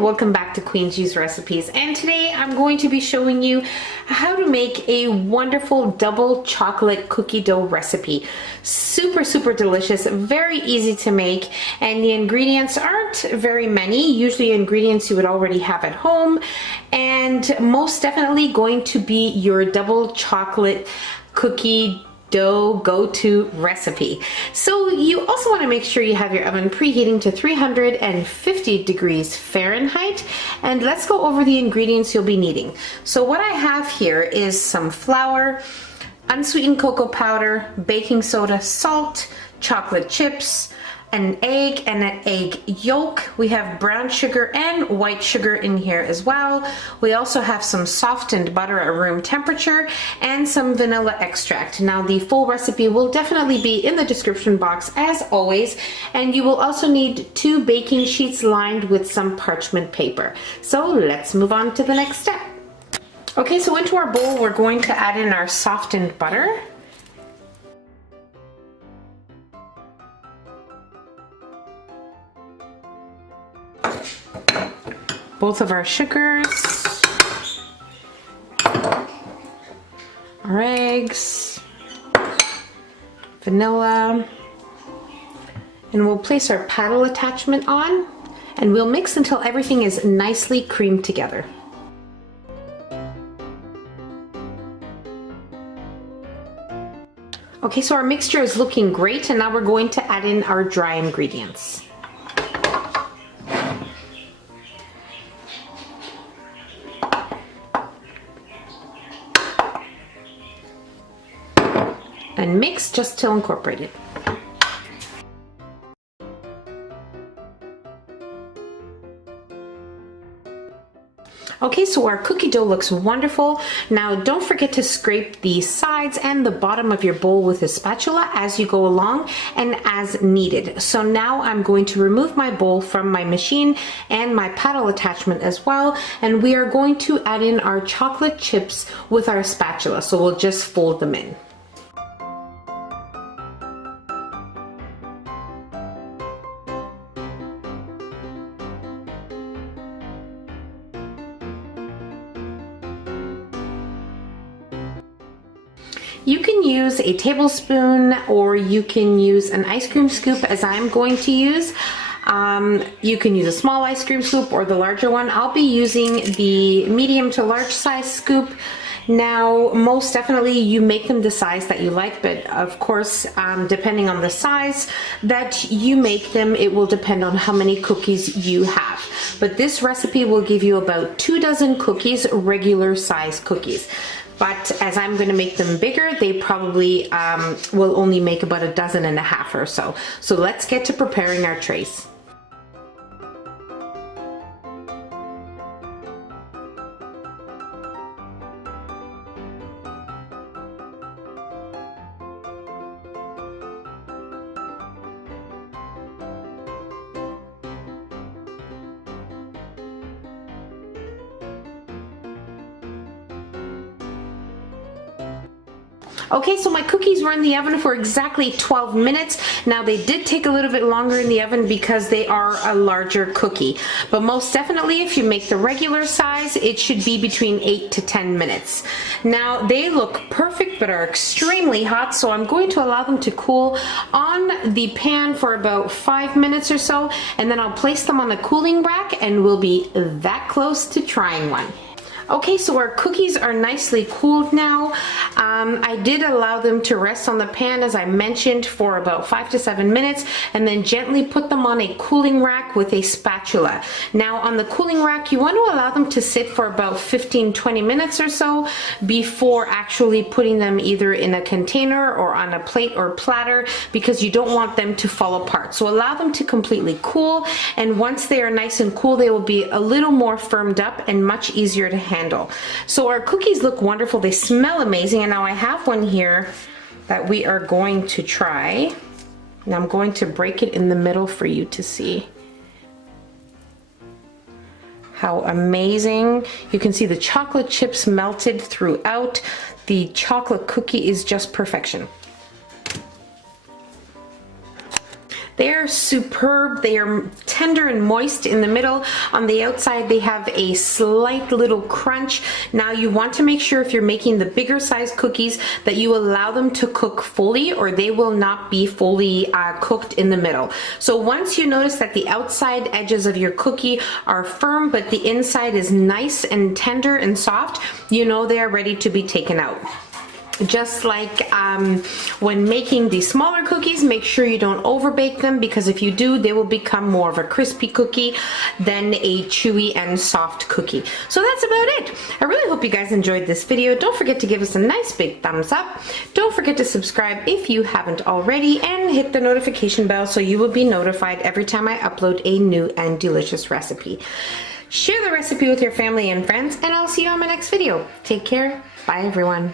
and welcome back to Queen's Juice Recipes. And today I'm going to be showing you how to make a wonderful double chocolate cookie dough recipe. Super delicious, very easy to make, and the ingredients aren't very many. Usually ingredients you would already have at home, and most definitely going to be your double chocolate cookie dough go-to recipe. So you also want to make sure you have your oven preheating to 350 degrees Fahrenheit, and let's go over the ingredients you'll be needing. So what I have here is some flour, unsweetened cocoa powder, baking soda, salt, chocolate chips, an egg and an egg yolk. We have brown sugar and white sugar in here as well. We also have some softened butter at room temperature and some vanilla extract. Now the full recipe will definitely be in the description box as always, and you will also need 2 baking sheets lined with some parchment paper. So let's move on to the next step. Okay, so into our bowl we're going to add in our softened butter. Both of our sugars, our eggs, vanilla, and we'll place our paddle attachment on, and we'll mix until everything is nicely creamed together. Okay, so our mixture is looking great, and now we're going to add in our dry ingredients. And mix just till incorporated. Okay, so our cookie dough looks wonderful. Now don't forget to scrape the sides and the bottom of your bowl with a spatula as you go along and as needed. So now I'm going to remove my bowl from my machine and my paddle attachment as well, and we are going to add in our chocolate chips with our spatula. So we'll just fold them in. You can use a tablespoon or you can use an ice cream scoop as I'm going to use. You can use a small ice cream scoop or the larger one. I'll be using the medium to large size scoop. Now, most definitely you make them the size that you like, but of course, depending on the size that you make them, it will depend on how many cookies you have. But this recipe will give you about 2 dozen cookies, regular size cookies. But as I'm going to make them bigger, they probably will only make about 1.5 dozen or so. So let's get to preparing our trays. Okay, so my cookies were in the oven for exactly 12 minutes. Now they did take a little bit longer in the oven because they are a larger cookie. But most definitely if you make the regular size, it should be between 8 to 10 minutes. Now they look perfect but are extremely hot, so I'm going to allow them to cool on the pan for about 5 minutes or so, and then I'll place them on a cooling rack and we'll be that close to trying one. Okay, so our cookies are nicely cooled now. I did allow them to rest on the pan, as I mentioned, for about 5 to 7 minutes, and then gently put them on a cooling rack with a spatula. Now on the cooling rack, you want to allow them to sit for about 15-20 minutes or so before actually putting them either in a container or on a plate or platter, because you don't want them to fall apart. So allow them to completely cool, and once they are nice and cool, they will be a little more firmed up and much easier to handle. So our cookies look wonderful, they smell amazing, and now I have one here that we are going to try. And I'm going to break it in the middle for you to see how amazing. You can see the chocolate chips melted throughout. The chocolate cookie is just perfection. They're superb. They are tender and moist in the middle. On the outside, they have a slight little crunch. Now you want to make sure if you're making the bigger size cookies that you allow them to cook fully, or they will not be fully cooked in the middle. So once you notice that the outside edges of your cookie are firm, but the inside is nice and tender and soft, you know they are ready to be taken out. Just like when making the smaller cookies, make sure you don't over bake them, because if you do, they will become more of a crispy cookie than a chewy and soft cookie. So that's about it. I really hope you guys enjoyed this video. Don't forget to give us a nice big thumbs up. Don't forget to subscribe if you haven't already, and hit the notification bell so you will be notified every time I upload a new and delicious recipe. Share the recipe with your family and friends, and I'll see you on my next video. Take care. Bye, everyone.